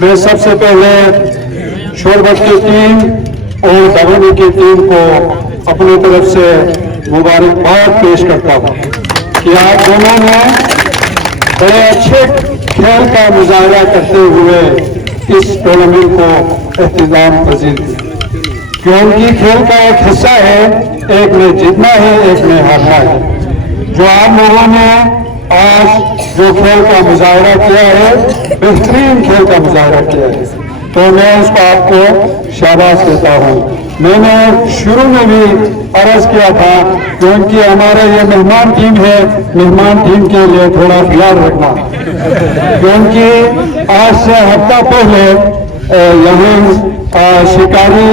मैं सबसे पहले शोरबत की टीम और दवानी की टीम को अपनी तरफ से मुबारकबाद पेश करता हूँ कि आप दोनों ने बड़े अच्छे खेल का मुजाहरा करते हुए इस टूर्नामेंट को इख्तिताम पजीर किया, क्योंकि खेल का एक हिस्सा है, एक में जीतना है, एक में हारना है। जो आप लोगों ने आज जो खेल का मुजाहरा किया है, बेहतरीन खेल का मुजाहरा किया है, तो मैं उसको आपको शाबाश देता हूँ। मैंने शुरू में भी अर्ज किया था, क्योंकि हमारा ये मेहमान टीम है, मेहमान टीम के लिए थोड़ा ख्याल रखना, क्योंकि आज से हफ्ता पहले यहाँ शिकारी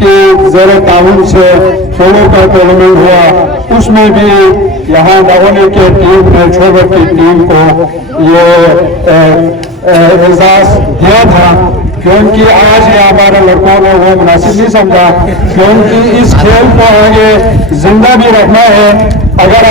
के ज़ेर ताउन से पोलो का टूर्नामेंट हुआ, उसमें भी यहाँ दगोनी की टीम ने शोरबत की टीम को ये एजाज दिया था, क्योंकि आज ये हमारे लड़कों ने वो मुनासिब नहीं समझा, क्योंकि इस खेल को आगे जिंदा भी रखना है। अगर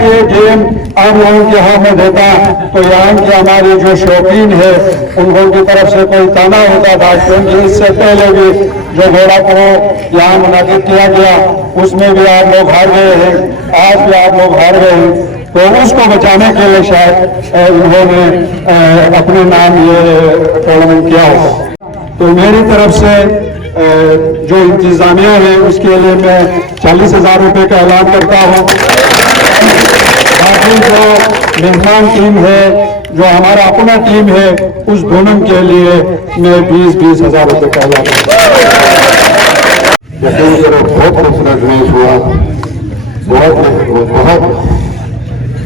ये गेम आप लोगों के हाथ में देता तो यहाँ की हमारी जो शौकीन है उनको की तरफ से कोई ताना होता था, क्योंकि इससे पहले भी जो घोड़ा को यहाँ मुनाकिद किया गया उसमें भी आप लोग हार गए हैं, आज भी आप लोग हार गए हैं, तो उसको बचाने के लिए शायद उन्होंने अपने नाम ये टूर्नामेंट किया हो। तो मेरी तरफ से जो इंतजामिया है उसके लिए मैं 40,000 रुपये का ऐलान करता हूँ। बाकी जो मेहमान टीम है, जो हमारा अपना टीम है, उस दोनों के लिए मैं 20,000 रुपये का ऐलान करता हूँ। बहुत खूबसूरत मैच हुआ,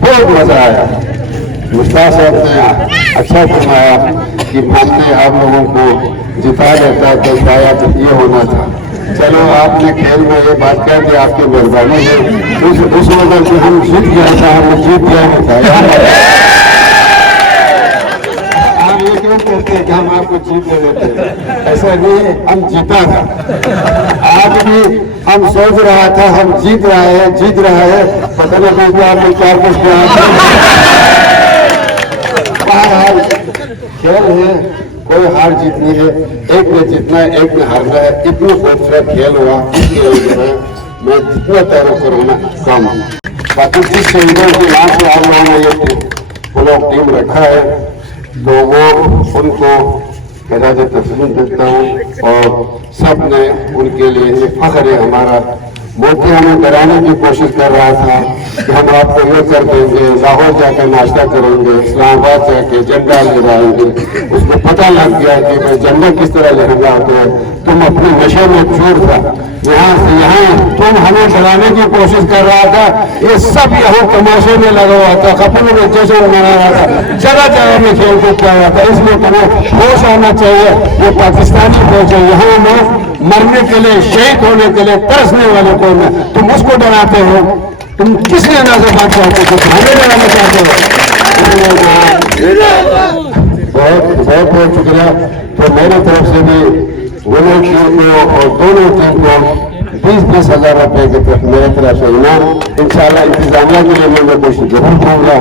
बहुत मजा आया। मुश्ताक साहब ने अच्छा फरमाया कि हमने आप लोगों को जिता देता तो शायद ये होना था। चलो आपने खेल में ये बात कह दी, आपकी मेहरबानी है। उस वजह से हम जीत गया था, हमने जीत गया नहीं था। आप ये क्यों कहते हैं कि हम आपको जीत दे देते? ऐसा नहीं, हम जीता था। आज भी हम सोच रहा था हम जीत रहा है, पता नहीं कि आपने 4 कुछ खेल है, कोई हार जीत नहीं है, एक ने जीतना है, एक ने हारना है। इतना खूबसूरत खेल हुआ, मैं जितना तैयार करूँगा कम। बाकी जिस शहीदों के नाम से आप लोगों ने ये लोग टीम रखा है, तो वो उनको खराज तस्लीम देता हूँ, और सब ने उनके लिए फख्र है हमारा। मोदी हमें डराने की कोशिश कर रहा था कि हम आपको ये कर देंगे, लाहौर जाकर नाश्ता करेंगे, इस्लामाबाद जाके झंडा लहराएंगे। उसको पता लग गया कि भाई झंडा किस तरह लहरा होता है। तुम अपने नशे में चोर था, यहाँ से यहाँ तुम हमें डराने की कोशिश कर रहा था। ये सब यहाँ तमाशे में लगा हुआ था, खपनों में जश्न मना रहा था, जगह जगह में खेल कूद कर रहा था। इसलिए तुम्हें होश आना चाहिए। ये पाकिस्तानी फौज है, यहाँ में मरने के लिए, शहीद होने के लिए तरसने वाले कौन है? तुम उसको डराते हो। तुम किस लिए ना से बात चाहते हो? हमें डराना चाहते हो। बहुत बहुत शुक्रिया। तो मेरी तरफ से भी दोनों टीम को और दोनों टीम को 20,000 रुपये की तरफ मेरी तरफ से इनाम। इंशाल्लाह इंतजामिया के लिए मैं कुछ जरूर दूंगा।